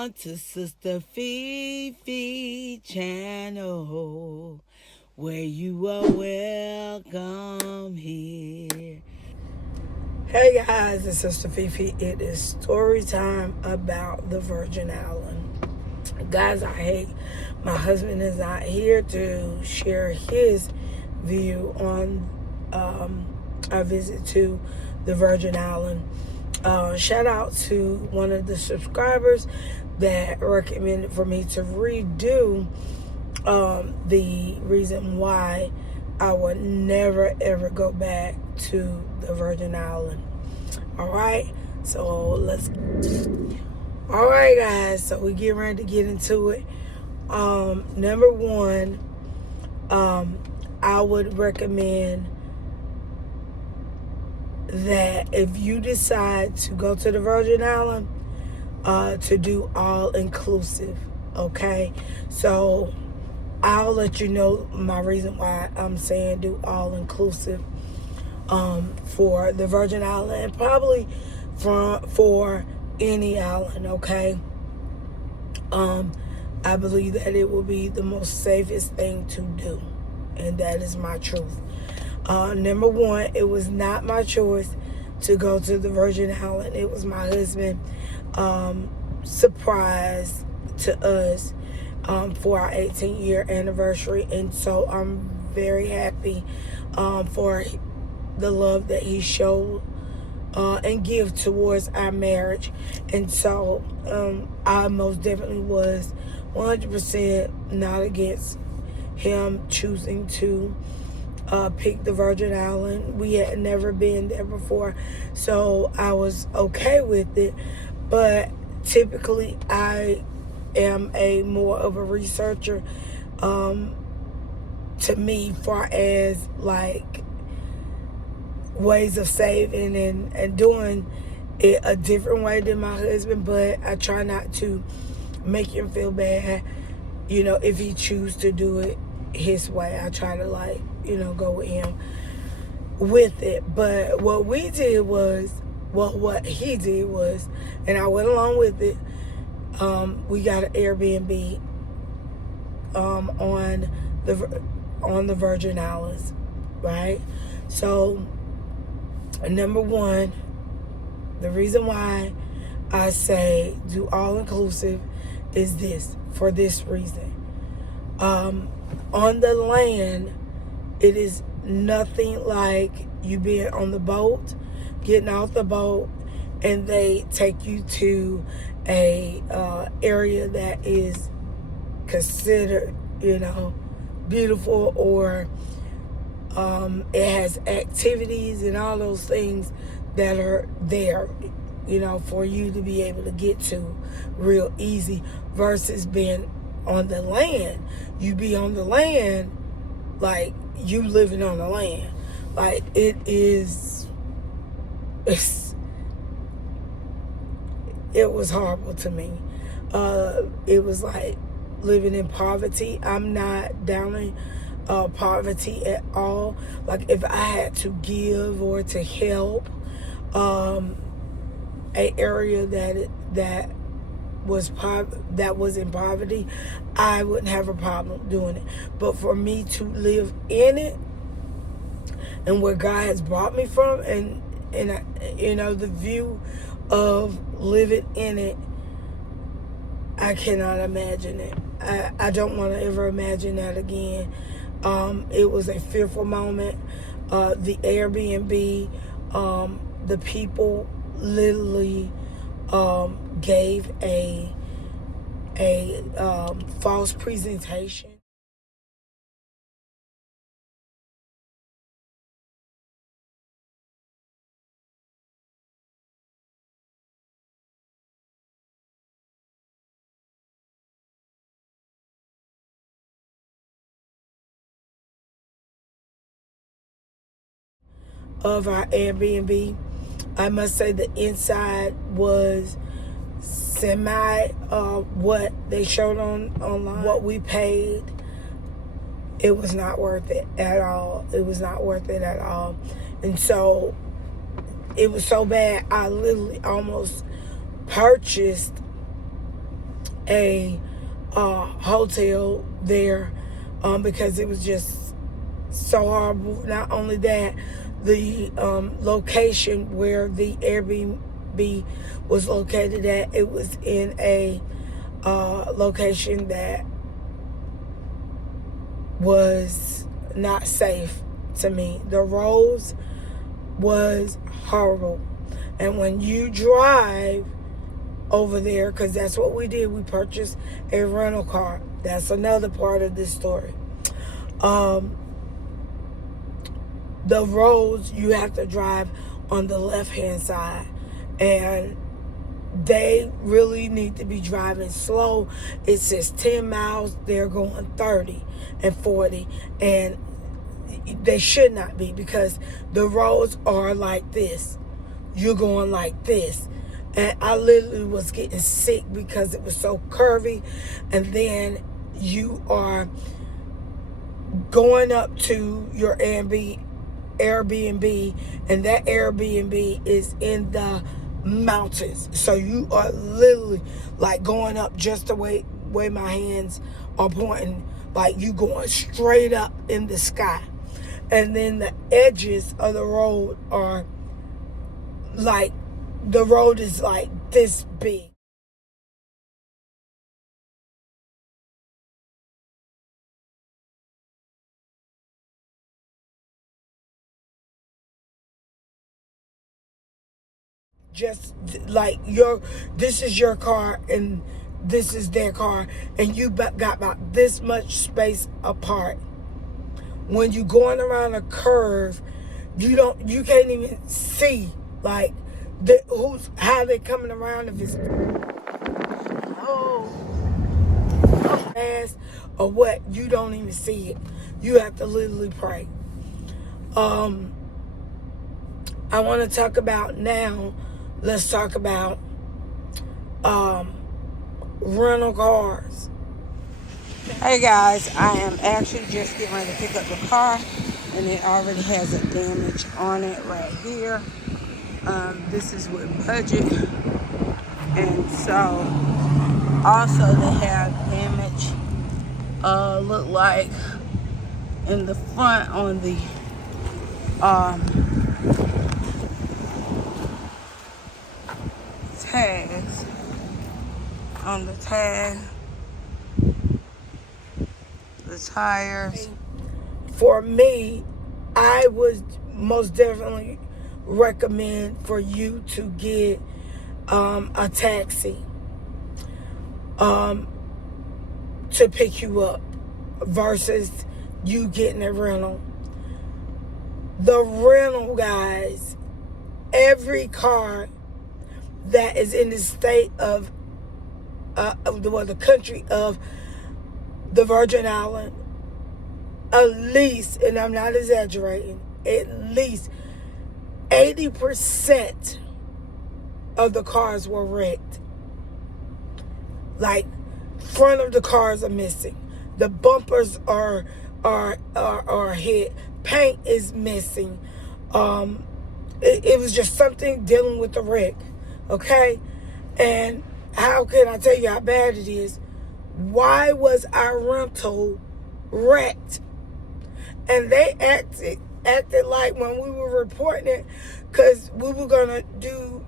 on to Sister Fefe channel, where you are welcome here. Hey guys, it's Sister Fefe. It is story time about the Virgin Island. Guys, my husband is not here to share his view on our visit to the Virgin Island. Shout out to one of the subscribers that recommended for me to redo the reason why I would never ever go back to the Virgin Island. Alright, alright guys, so we get ready to get into it. Number one, I would recommend that if you decide to go to the Virgin Island, to do all inclusive, okay? So I'll let you know my reason why I'm saying do all inclusive for the Virgin Island, and probably for any island, okay? I believe that it will be the most safest thing to do, and that is my truth. Number one, it was not my choice to go to the Virgin Island. It was my husband surprise to us for our 18-year anniversary, and so I'm very happy for the love that he showed and give towards our marriage. And so I most definitely was 100% not against him choosing to pick the Virgin Island. We had never been there before, so I was okay with it. But typically I am more of a researcher. To me, far as like ways of saving and doing it a different way than my husband, but I try not to make him feel bad, if he chooses to do it his way. I try to go with him with it. But what he did was, and I went along with it, we got an Airbnb on the Virgin Islands, right? So number one, the reason why I say do all inclusive is for this reason. On the land, it is nothing like you being on the boat, getting off the boat, and they take you to a area that is considered, beautiful, or it has activities and all those things that are there, for you to be able to get to real easy, versus being on the land. You be on the land like you living on the land. Like it was horrible to me. It was like living in poverty. I'm not downing poverty at all. Like if I had to give or to help an area that was in poverty, I wouldn't have a problem doing it. But for me to live in it, and where God has brought me from, and the view of living in it, I cannot imagine it. I don't want to ever imagine that again. It was a fearful moment. The Airbnb, the people literally gave a false presentation. Of our Airbnb, I must say the inside was semi what they showed online. What we paid, it was not worth it at all. It was not worth it at all. And so it was so bad, I literally almost purchased a hotel there because it was just so horrible. Not only that, the location where the Airbnb was located at, it was in a location that was not safe to me. The roads was horrible. And when you drive over there, because that's what we did, we purchased a rental car. That's another part of this story. The roads, you have to drive on the left-hand side, and they really need to be driving slow. It says 10 miles, they're going 30 and 40, and they should not be, because the roads are like this. You're going like this. And I literally was getting sick because it was so curvy. And then you are going up to your Airbnb, and that Airbnb is in the mountains. So you are literally like going up just the way my hands are pointing, like you going straight up in the sky. And then the edges of the road are like, the road is like this big. Just like this is your car and this is their car, and you got about this much space apart. When you're going around a curve, you can't even see like how they coming around, if it's fast or what. You don't even see it. You have to literally pray. I want to talk about now. Let's talk about rental cars. Hey guys, I am actually just getting ready to pick up the car, and it already has a damage on it right here. This is with budget, and so also they have damage look like in the front on the tags, on the tag, the tires. For me, I would most definitely recommend for you to get a taxi to pick you up versus you getting a rental. The rental, guys, every car that is in the state of the country of the Virgin Islands, at least, and I'm not exaggerating, at least 80% of the cars were wrecked. Like, front of the cars are missing. The bumpers are hit. Paint is missing. It was just something dealing with the wreck. Okay? And how can I tell you how bad it is? Why was our rental wrecked? And they acted like when we were reporting it, because we were going to do,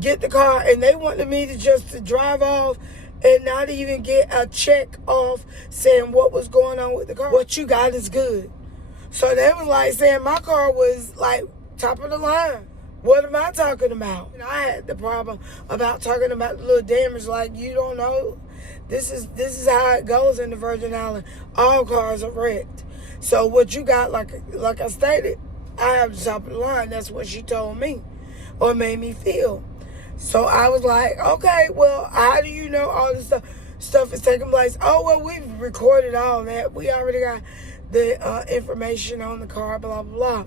get the car, and they wanted me to drive off and not even get a check off saying what was going on with the car. What you got is good. So they was like saying my car was like top of the line. What am I talking about? And I had the problem about talking about the little damage, like, you don't know. This is how it goes in the Virgin Islands. All cars are wrecked. So what you got, like I stated, I have the top of the line. That's what she told me, or made me feel. So I was like, okay, well, how do you know all this stuff is taking place? Oh, well, we've recorded all that. We already got the information on the car, blah, blah, blah.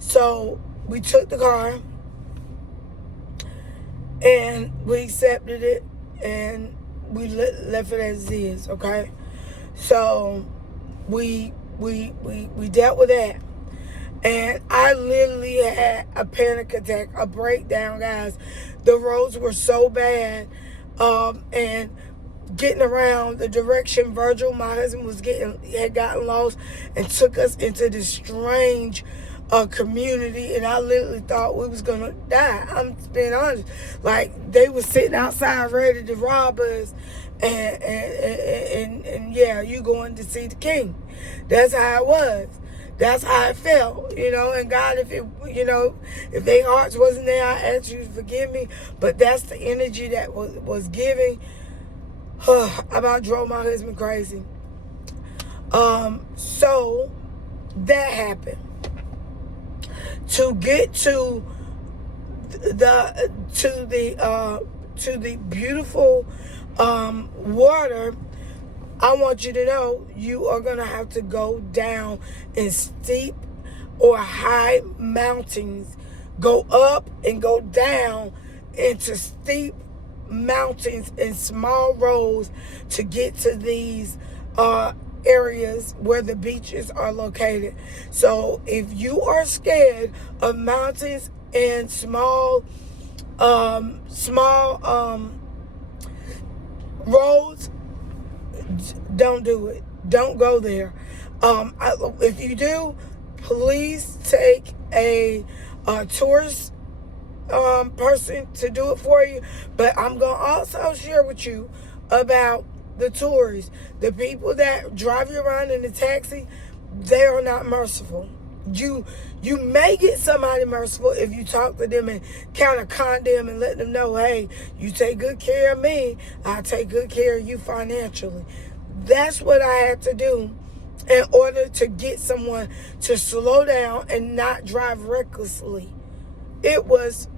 So we took the car and we accepted it and we left it as is, okay? So we dealt with that. And I literally had a panic attack, a breakdown, guys. The roads were so bad. And getting around the direction Virgil, my husband, had gotten lost and took us into this strange community, and I literally thought we was gonna die. I'm being honest. Like, they was sitting outside ready to rob us, and yeah, you going to see the king. That's how it was. That's how I felt, and God, if their hearts wasn't there, I ask you to forgive me. But that's the energy that was giving. About drove my husband crazy. So that happened. To get to the beautiful water, I want you to know you are gonna have to go down in steep or high mountains. Go up and go down into steep mountains and small roads to get to these areas where the beaches are located. So if you are scared of mountains and small roads, don't do it. Don't go there. If you do, please take a tourist person to do it for you. But I'm going to also share with you about the tourists. The people that drive you around in the taxi, they are not merciful. You may get somebody merciful if you talk to them and kind of condemn and let them know, hey, you take good care of me, I'll take good care of you financially. That's what I had to do in order to get someone to slow down and not drive recklessly. It was,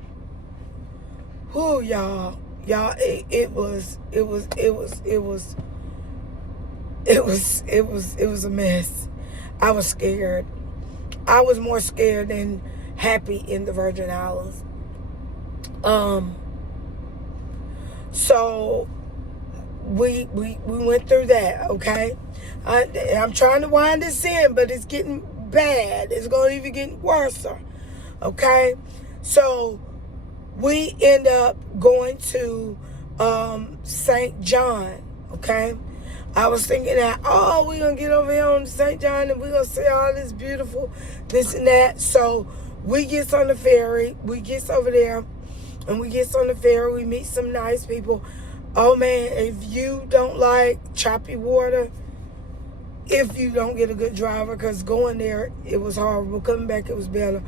y'all, it was a mess. I was scared. I was more scared than happy in the Virgin Islands. So we went through that, okay? I'm trying to wind this in, but it's getting bad. It's going to even get worse, okay? So we end up going to St. John, okay? I was thinking that, we're going to get over here on St. John and we're going to see all this beautiful, this and that. So we get on the ferry. We get over there and we get on the ferry. We meet some nice people. Oh, man, if you don't like choppy water, if you don't get a good driver, because going there, it was horrible. Coming back, it was better.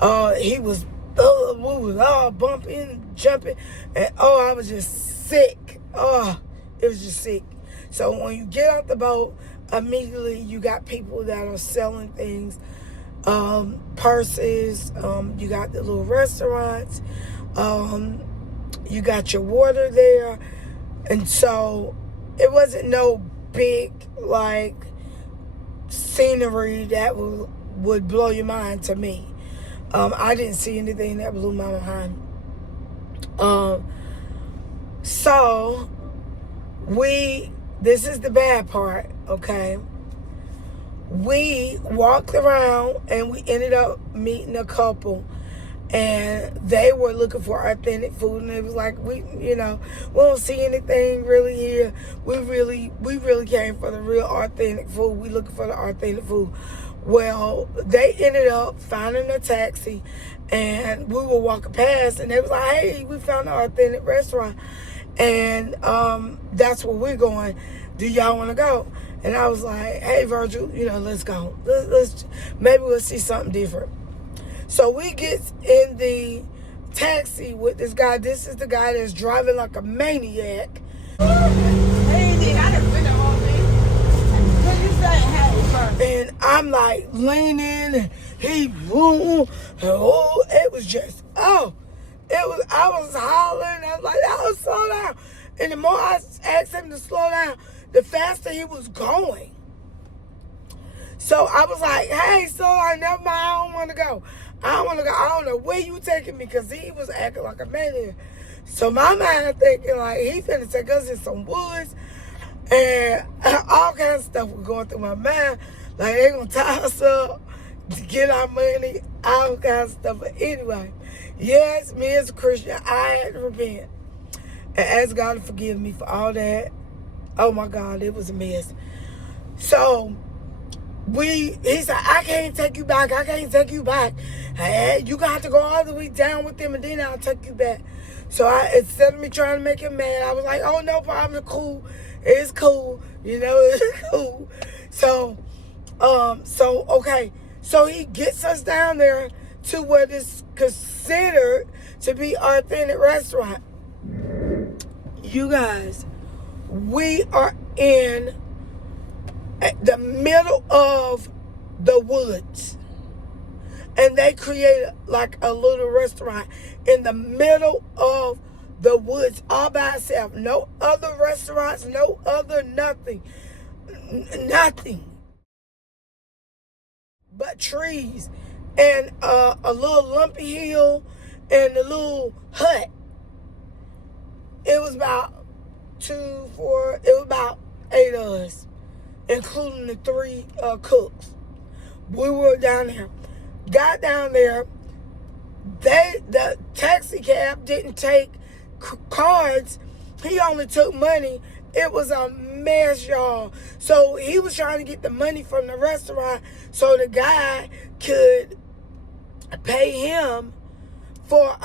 We was all bumping, jumping, and I was just sick. It was just sick. So when you get out the boat, immediately you got people that are selling things, purses, you got the little restaurants, you got your water there. And so it wasn't no big, like, scenery that would blow your mind to me. I didn't see anything that blew my mind. So this is the bad part, okay? We walked around and we ended up meeting a couple, and they were looking for authentic food, and it was like, we don't see anything really here. We really came for the real authentic food. We looking for the authentic food. Well, they ended up finding a taxi, and we were walking past, and they was like, hey, we found an authentic restaurant, and that's where we're going. Do y'all want to go? And I was like, hey, Virgil, let's go. Let's maybe we'll see something different. So we get in the taxi with this guy. This is the guy that's driving like a maniac. And I'm like leaning, and he woo, it was just, I was hollering. I was like, slow down. And the more I asked him to slow down, the faster he was going. So I was like, hey, so never mind, I don't want to go. I don't know where you taking me, because he was acting like a maniac. So my mind thinking like he finna take us in some woods, and all kinds of stuff was going through my mind. Like they gonna tie us up to get our money, all kinds of stuff. But anyway, yes, me as a Christian, I had to repent. and ask God to forgive me for all that. Oh my God, it was a mess. So he said, I can't take you back. I can't take you back. Hey, you got to go all the way down with them and then I'll take you back. So instead of me trying to make him mad, I was like, oh, no problem. It's cool. It's cool. You know, it's cool. So, okay. So he gets us down there to what is considered to be our authentic restaurant. You guys, we are in the middle of the woods. And they created like a little restaurant in the middle of the woods all by itself. No other restaurants, no other nothing. Nothing. But trees and a little lumpy hill and a little hut. It was about 8 of us, including the 3 cooks. We were down there. Got down there. The taxi cab didn't take cards. He only took money. It was a mess, y'all. So he was trying to get the money from the restaurant so the guy could pay him for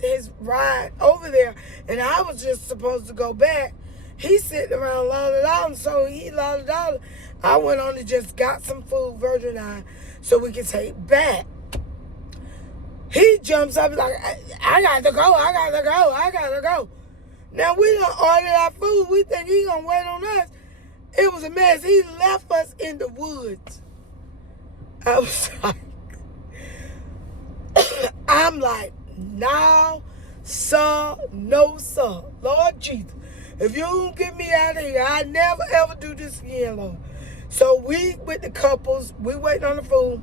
his ride over there. And I was just supposed to go back. He's sitting around $1, so he $1. I went on and just got some food, Virgin Eye, so we could take back. He jumps up like, I got to go. Now, we done ordered our food. We think he going to wait on us. It was a mess. He left us in the woods. I was like, I'm like, no, sir, no, sir. Lord Jesus, if you don't get me out of here, I never, ever do this again, Lord. So we, with the couples, we waiting on the food.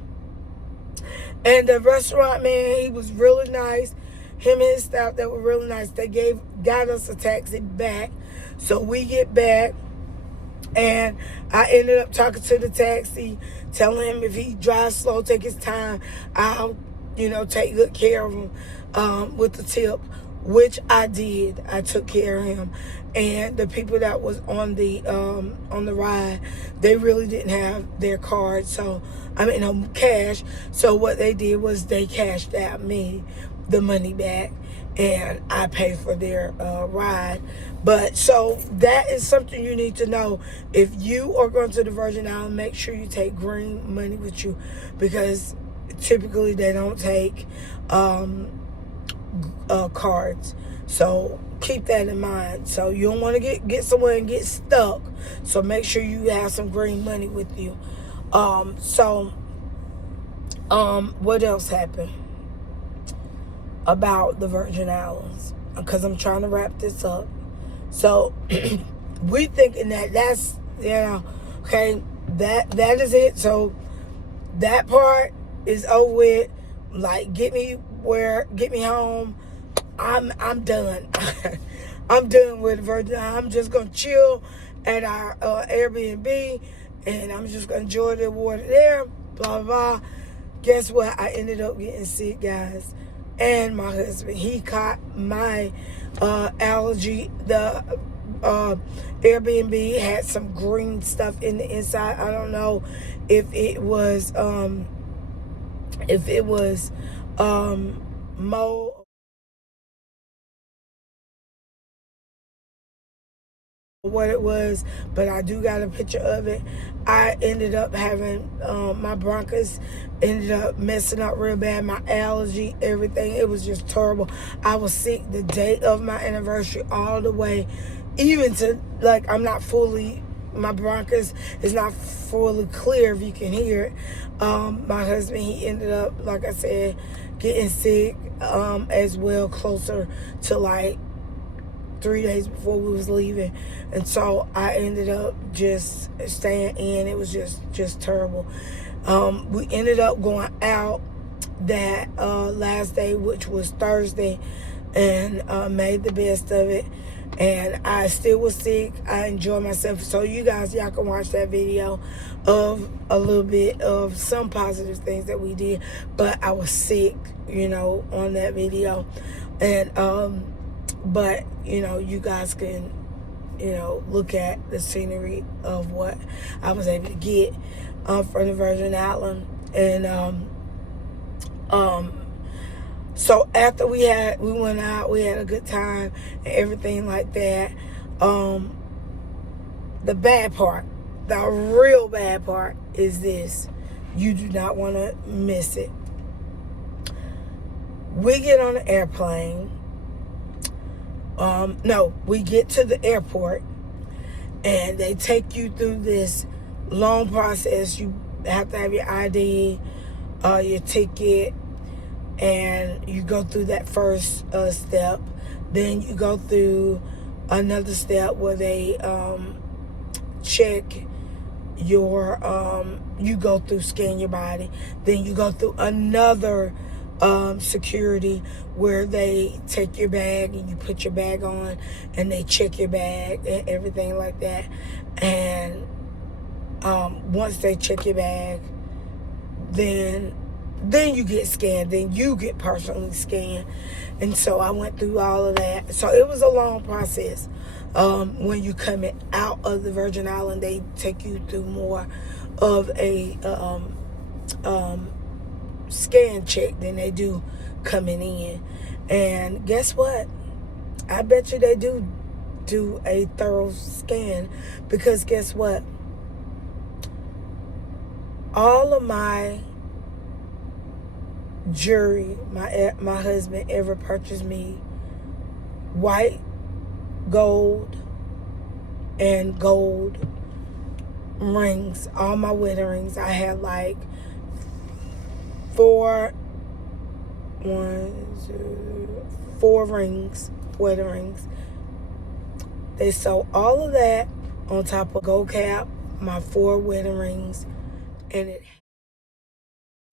And the restaurant man, he was really nice. Him and his staff, they were really nice. They got us a taxi back. So we get back. And I ended up talking to the taxi, telling him if he drives slow, take his time, I'll, take good care of him with the tip, which I did. I took care of him. And the people that was on the ride, they really didn't have their card, cash. So what they did was they cashed out me the money back, and I paid for their ride. But so that is something you need to know. If you are going to the Virgin Islands, make sure you take green money with you, because typically they don't take cards. So keep that in mind. So you don't want to get somewhere and get stuck. So make sure you have some green money with you. What else happened about the Virgin Islands? Because I'm trying to wrap this up. So we thinking that's okay, that is it. So that part is over with. Like, get me home. I'm done. I'm done with Virgin. I'm just gonna chill at our Airbnb, and I'm just gonna enjoy the water there. Blah blah blah. Guess what? I ended up getting sick, guys. And my husband, he caught my allergy. The Airbnb had some green stuff in the inside. I don't know if it was mold. What it was, but I do got a picture of it. I ended up having my bronchus ended up messing up real bad. My allergy, everything, it was just terrible. I was sick the day of my anniversary all the way, even to like my bronchus is not fully clear, if you can hear it. My husband, he ended up, like I said, getting sick as well, closer to like 3 days before we was leaving. And so I ended up just staying in. It was just terrible. We ended up going out that last day, which was Thursday, and made the best of it. And I still was sick. I enjoyed myself. So y'all can watch that video of a little bit of some positive things that we did. But I was sick, on that video. And but you guys can look at the scenery of what I was able to get from the Virgin Island. And so after we went out, we had a good time and everything like that. The bad part, the real bad part is this. You do not want to miss it. We get on the airplane. No, we get to the airport and they take you through this long process. You have to have your ID, your ticket, and you go through that first step. Then you go through another step where they check your you go through, scan your body. Then you go through another security where they take your bag and you put your bag on and they check your bag and everything like that. And once they check your bag, then you get scanned, then you get personally scanned. And so I went through all of that. So it was a long process. When you coming out of the Virgin Island, they take you through more of a scan check than they do coming in. And guess what? I bet you they do a thorough scan, because guess what? All of my jewelry my husband ever purchased me, white, gold, and gold rings, all my wedding rings. I had like four rings, wedding rings. They sold all of that on top of gold cap, my 4 wedding rings, and it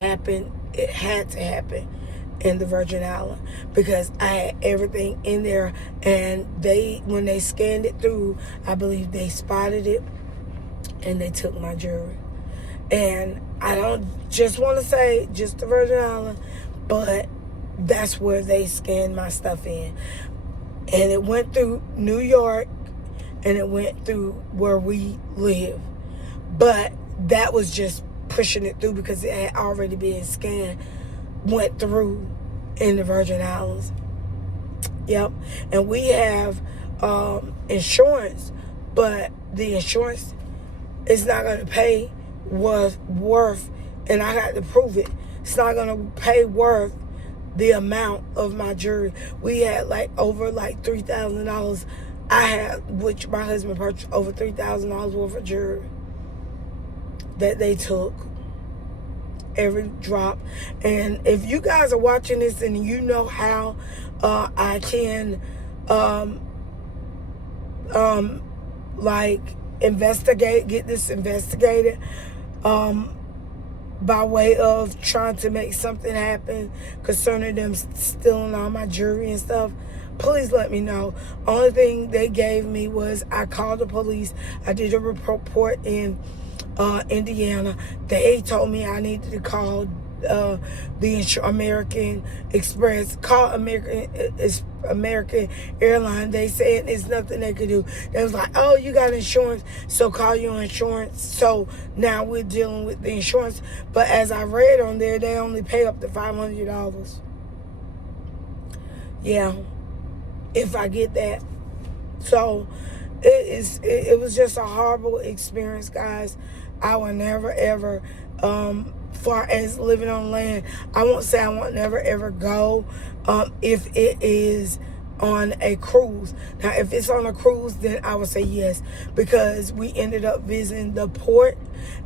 happened. It had to happen in the Virgin Island because I had everything in there, and when they scanned it through, I believe they spotted it and they took my jewelry. And I don't just want to say just the Virgin Island, but that's where they scanned my stuff in. And it went through New York and it went through where we live. But that was just pushing it through because it had already been scanned, went through in the Virgin Islands. Yep. And we have insurance, but the insurance is not going to pay worth, and I got to prove it. It's not going to pay worth the amount of my jewelry. We had over $3,000. I had, which my husband purchased, over $3,000 worth of jewelry that they took, every drop. And if you guys are watching this and you know how I can get this investigated by way of trying to make something happen concerning them stealing all my jewelry and stuff, please let me know. Only thing they gave me was I called the police. I did a report in Indiana. They told me I needed to call the American Express, call American Airlines. They said it's nothing they could do. They was like, oh, you got insurance, so call your insurance. So now we're dealing with the insurance. But as I read on there, they only pay up to $500. Yeah, if I get that. So it was just a horrible experience, guys. I will never ever, far as living on land, I won't say I won't never ever go if it is on a cruise. Now, if it's on a cruise, then I would say yes, because we ended up visiting the port,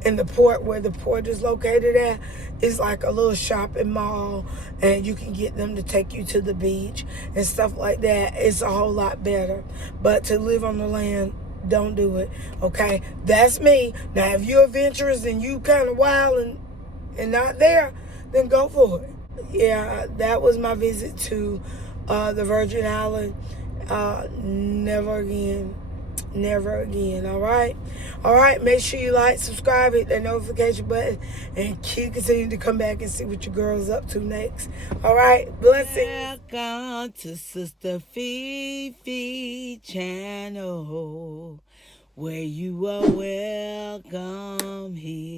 and the port where the port is located at is like a little shopping mall, and you can get them to take you to the beach and stuff like that. It's a whole lot better. But to live on the land, don't do it, okay? That's me. Now, if you're adventurous and you kind of wild and not there, then go for it. Yeah, that was my visit to the Virgin Island. Never again, all right? All right, make sure you like, subscribe, hit that notification button, and keep continuing to come back and see what your girl's up to next. All right, blessings. Welcome to Sister Fefe channel, where you are welcome here.